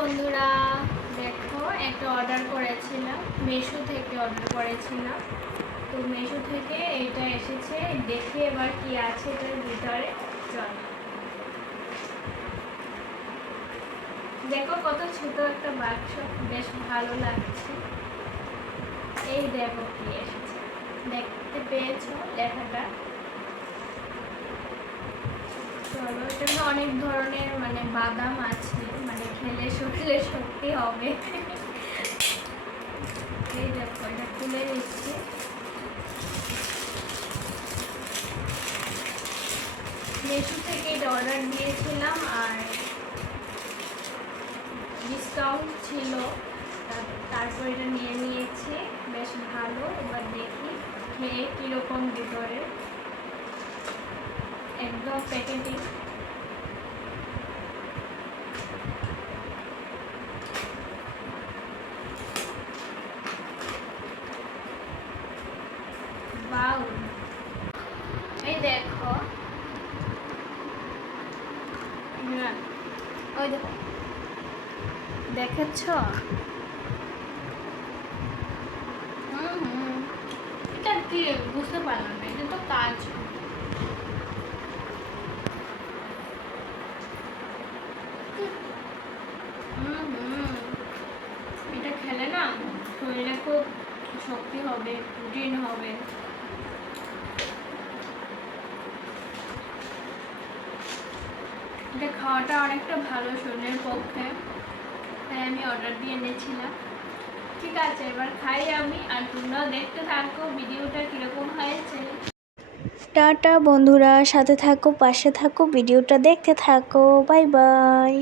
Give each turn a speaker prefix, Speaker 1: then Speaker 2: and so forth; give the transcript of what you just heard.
Speaker 1: বন্ধুরা, দেখো, একটা অর্ডার করেছিলাম। মেশো থেকে অর্ডার করেছিলাম। তো মেশো থেকে এটা এসেছে। দেখে এবার কি আছে এটার ভিতরে। চল। দেখো কত ছোট একটা বাক্স। বেশ ভালো লাগছে। এই দেখো কি এসেছে। দেখতে পেয়েছ লেখাটা? চলো, এটাতে অনেক ধরনের মানে বাদাম আছে। মানে খেলে শক্তি হবে। এই দেখো, এটা তুলে নিচ্ছি। মেশো থেকে এটা অর্ডার দিয়েছিলাম আর ডিসকাউন্ট ছিল। তারপর এটা নিয়ে নিয়েছি। বেশ ভালো। এবার দেখি খেয়ে কীরকম ভিতরে। একদম প্যাকেটিং এই দেখো। ওই দেখো। দেখেছ? এটা কি? বুঝতে পারলাম না। এটা তো কাজ। এটা খেলে না? শরীরে খুব শক্তি হবে প্রোটিন হবে। এটা খাওয়াটা অনেকটা ভালো শরীরের পক্ষে, তাই আমি অর্ডার দিয়ে এনেছিলাম। ঠিক আছে, এবার খাই আমি, আর তোমরাও দেখতে থাকো ভিডিওটা কীরকম হয়েছে।
Speaker 2: টাটা বন্ধুরা, সাথে থাকো, পাশে থাকো, ভিডিওটা দেখতে থাকো, বাই বাই।